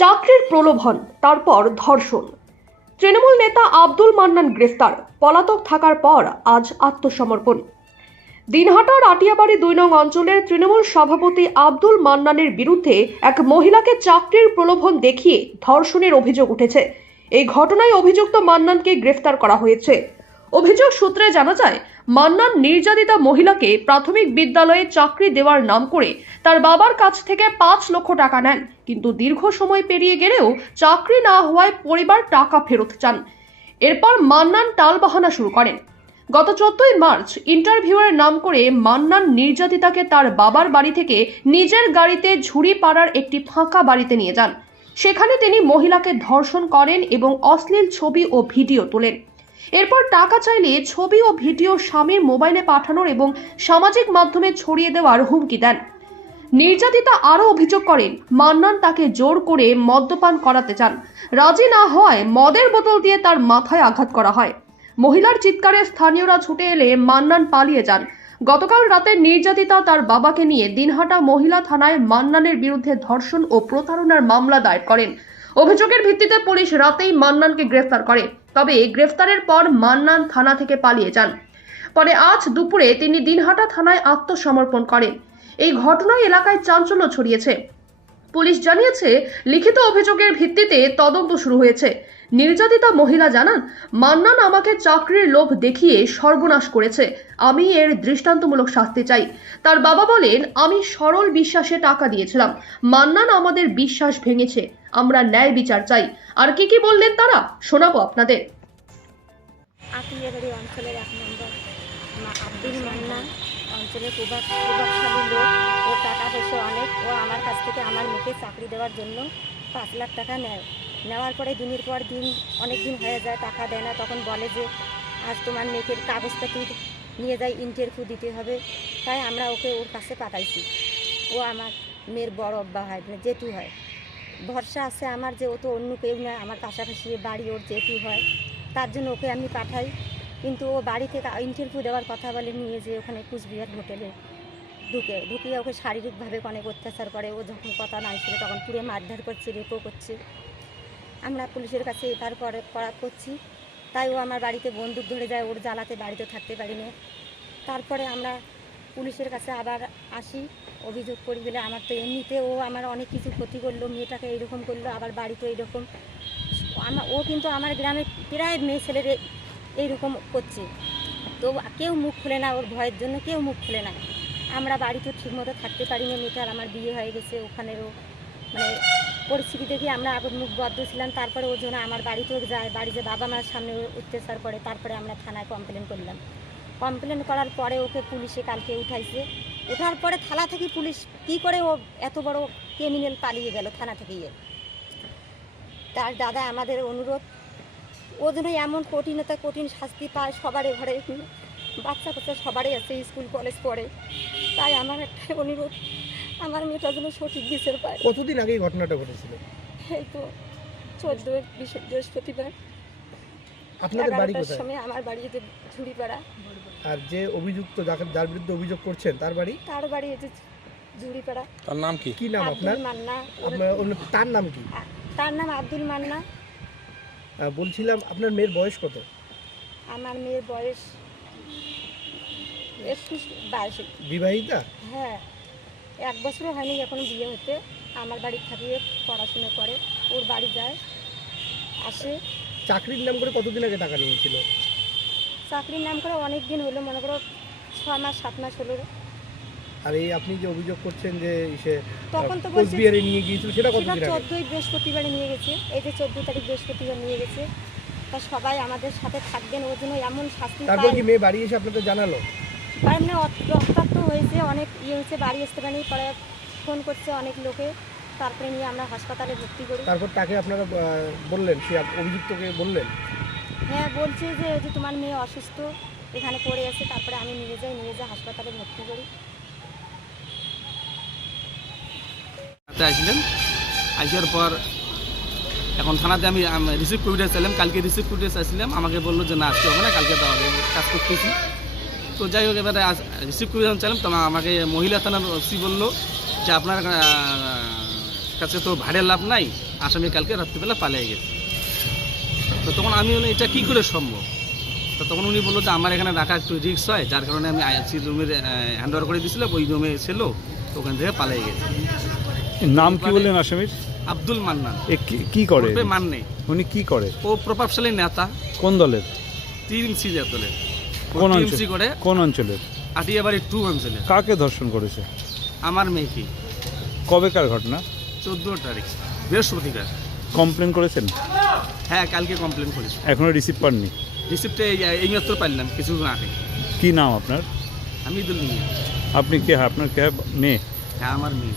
চাকরির প্রলোভন, তারপর ধর্ষণ। তৃণমূল নেতা আব্দুল মান্নান গ্রেফতার, পলাতক থাকার পর আজ আত্মসমর্পণ। দিনহাটার আটিয়াবাড়ি ২ নং অঞ্চলের তৃণমূল সভাপতি আব্দুল মান্নানের বিরুদ্ধে এক মহিলাকে চাকরির প্রলোভন দেখিয়ে ধর্ষণের অভিযোগ উঠেছে। এই ঘটনায় অভিযুক্ত মান্নানকে গ্রেফতার করা হয়েছে। অভিযোগ সূত্রে জানা যায়, মান্নান নির্যাতিতা মহিলাকে প্রাথমিক বিদ্যালয়ে চাকরি দেওয়ার নাম করে তার বাবার কাছ থেকে ৫ লক্ষ টাকা নেন, কিন্তু দীর্ঘ সময় পেরিয়ে গেলেও চাকরি না হওয়ায় পরিবার টাকা ফেরত চান। এরপর মান্নান টালবাহানা শুরু করেন। গত ১৪ই মার্চ ইন্টারভিউয়ের নাম করে মান্নান নির্যাতিতাকে তার বাবার বাড়ি থেকে নিজের গাড়িতে ঝুড়িপাড়ার একটি ফাঁকা বাড়িতে নিয়ে যান। সেখানে তিনি মহিলাকে ধর্ষণ করেন এবং অশ্লীল ছবি ও ভিডিও তোলেন। এরপর টাকা চাইলে ছবি ও ভিডিও স্বামীর মোবাইলে পাঠানোর এবং সামাজিক মাধ্যমে ছড়িয়ে দেওয়ার হুমকি দেন। নির্যাতিতা আরও অভিযোগ করেন, মান্নান তাকে জোর করে মদ্যপান করাতে চান। রাজি না হওয়ায় মদের বোতল দিয়ে তার মাথায় আঘাত করা হয়। মহিলার চিৎকারে স্থানীয়রা ছুটে এলে মান্নান পালিয়ে যান। গতকাল রাতে নির্যাতিতা তার বাবাকে নিয়ে দিনহাটা মহিলা থানায় মান্নানের বিরুদ্ধে ধর্ষণ ও প্রতারণার মামলা দায়ের করেন। অভিযোগের ভিত্তিতে পুলিশ রাতেই মান্নানকে গ্রেফতার করে। তবে গ্রেফতারের পর মান্নান থানা থেকে পালিয়ে যান। পরে আজ দুপুরে তিনি দিনহাটা থানায় আত্মসমর্পণ করেন। এই ঘটনায় এলাকায় চাঞ্চল্য ছড়িয়েছে। পুলিশ জানিয়েছে, লিখিত অভিযোগের ভিত্তিতে তদন্ত শুরু হয়েছে। নির্যাতিতা মহিলা জানান, মান্নান আমাকে চাকরির লোভ দেখিয়ে সর্বনাশ করেছে। আমি এর দৃষ্টান্তমূলক শাস্তি চাই। তার বাবা বলেন, আমি সরল বিশ্বাসে টাকা দিয়েছিলাম। মান্নান আমাদের বিশ্বাস ভেঙেছে। আমরা ন্যায় বিচার চাই। আর কি বললেন তারা, শোনাবো আপনাদের। আটিয়াবাড়ি অঞ্চলের ১ নম্বর আব্দুল মান্নান অঞ্চলের প্রভাবশালী লোক। ও টাকা পয়সা অনেক। ও আমার কাছ থেকে আমার মেয়েকে চাকরি দেওয়ার জন্য ৫ লাখ টাকা নেওয়ার পরে দিনের পর দিন অনেক দিন হয়ে যায়, টাকা দেয় না। তখন বলে যে আজ তোমার মেয়েকে কাগজপাতি নিয়ে যাই, ইন্টারভিউ দিতে হবে। তাই আমরা ওকে ওর কাছে পাঠাইছি। ও আমার মেয়ের বড় অব্বা হয়, জেঠু হয়। ভরসা আছে আমার যে ও তো অন্য কেউ না, আমার পাশাপাশি বাড়ি, ওর জেঠু হয়। তার জন্য ওকে আমি পাঠাই। কিন্তু ও বাড়ি থেকে ইন্টারভিউ দেওয়ার কথা বলে নিয়ে যে ওখানে কুচবিহার হোটেলে ঢুকিয়ে ওকে শারীরিকভাবে অনেক অত্যাচার করে। ও যখন কথা না ছিল তখন পুরো মারধর করছে, রেপও করছে। আমরা পুলিশের কাছে এফআইআর করা করছি। তাই ও আমার বাড়িতে বন্দুক ধরে যায়। ওর জ্বালাতে বাড়িতে থাকতে পারি না। তারপরে আমরা পুলিশের কাছে আবার আসি, অভিযোগ করি বলে আমার তো এমনিতে ও আমার অনেক কিছু ক্ষতি করলো, মেয়েটাকে এইরকম করলো, আবার বাড়িতে এইরকম। ও কিন্তু আমার গ্রামে প্রায় মেয়ে ছেলের এইরকম করছে। তো কেউ মুখ খুলে না, ওর ভয়ের জন্য কেউ মুখ খুলে না। আমরা বাড়িতে ঠিকমতো থাকতে পারি না। মেয়েটার আমার বিয়ে হয়ে গেছে, ওখানেরও মানে পরিস্থিতি দেখে আমরা আগে মুখ বদ্ধ ছিলাম। তারপরে ওর জন্য আমার বাড়িতেও যায়, বাড়িতে বাবা মার সামনে অত্যাচার করে। তারপরে আমরা থানায় কমপ্লেন করলাম। কমপ্লেন করার পরে ওকে পুলিশে কালকে উঠাইছে। ওঠার পরে থানা থেকে পুলিশ কী করে ও এত বড় ক্রিমিনাল পালিয়ে গেল থানা থেকে। তার দাদা আমাদের অনুরোধ, ও যেন এমন কঠিন শাস্তি পায়। সবারই ঘরে বাচ্চা কাচ্চা সবারই আছে, স্কুল কলেজ পড়ে। তাই আমার একটা অনুরোধ, আমার মেয়েটা যেন সঠিক বিচার পায়। কতদিন আগে এই ঘটনাটা ঘটেছিল? এই তো 14 বৃহস্পতিবার আপনাদের বাড়ি কোথায়? সময় আমার বাড়ি যে ঝুড়িপাড়া। আর যে অভিযুক্ত যার বিরুদ্ধে অভিযোগ করছেন তার বাড়ি? তার বাড়ি যে ঝুড়িপাড়া। তার নাম কি? কি নাম আপনার? আব্দুল মান্না। তার নাম কি? তার নাম আব্দুল মান্না। বলছিলাম, আপনার মেয়ের বয়স কত? আমার মেয়ের বয়স 22। বিবাহিতা? হ্যাঁ, 1 বছরও হয়নি এখনো বিয়ে হতে। আমার বাড়ি থাকিয়ে পড়াশোনা করে, ওর বাড়ি যায় আসে। চাকরির নাম করে কতদিন আগে টাকা নিয়েছিল? চাকরির নাম করে অনেক দিন হলো, মনে করো 6 মাস 7 মাস হলো। আর এই আপনি যে অভিযোগ করছেন যে সে তখন তো কোচবিহারে নিয়ে গিয়েছিল, সেটা কতদিন আগে? 14ই বৃহস্পতিবারে নিয়ে গেছে। এই যে 14 তারিখ বৃহস্পতিবার নিয়ে গেছে। তা সবাই আমাদের সাথে থাকবেন, ওর জন্য এমন শাস্তি তারপর পায়। কি মেয়ে বাড়ি এসে আপনাদের জানালো? মানে রক্তাক্ত হয়েছে, অনেক হয়েছে, বাড়ি আসতে পারেনি। পরে ফোন করছে অনেক লোকে, তারপরে নিয়ে আমরা হাসপাতালে ভর্তি করি। তারপর তাকে আপনারা বললেন, সে অভিযুক্তকে বললেন? হ্যাঁ, বলছে যে তোমার মেয়ে অসুস্থ, এখানে পড়ে আছে। তারপরে আমি নিয়ে যাই হাসপাতালে ভর্তি করি। আসলেন, আসার পর এখন থানাতে আমি রিসিভ করে চাইলাম। কালকে রিসিভ করে চাইছিলাম, আমাকে বললো যে না আজকে হবে না, কালকে দেওয়া হবে, কাজ করতেছি। তো যাই হোক, এবারে রিসিভ করে চাইলাম। তো আমাকে মহিলা থানার ওসি বললো যে আপনার কাছে তো ভাড়ের লাভ নাই, আসামি কালকে রাত্রিবেলা পালিয়ে গেছে। তো তখন আমি বলি এটা কী করে সম্ভব? তো তখন উনি বললো যে আমার এখানে রাখা একটু রিস্ক হয়, যার কারণে আমি আইসি রুমের হ্যান্ড ওভার করে দিয়েছিলাম, ওই রুমে ছিল, তো ওখান থেকে পালিয়ে গেছে। নাম কি বললেন আসামির? আব্দুল মান্নান। কি করে? ওরফে মান্নে। উনি কি করে? ও প্রভাবশালী নেতা। কোন দলের? টিএমসি দলের। কোন টিএমসি করে কোন অঞ্চলের? আটিয়াবাড়ি 2 অঞ্চলে। কাকে ধর্ষণ করেছে? আমার মেয়েকে। কবেকার ঘটনা? 14 তারিখ বৃহস্পতিবার। কমপ্লেন করেছেন? হ্যাঁ, কালকে কমপ্লেন করেছি। এখনো রিসিভ পাননি? রিসিপ্টে এইমাত্র পারলাম কিছুক্ষণ আগে। কি নাম আপনার? হামিদুল মিয়া। আপনি কে? আপনার কে মেয়ে? হ্যাঁ, আমার মেয়ে।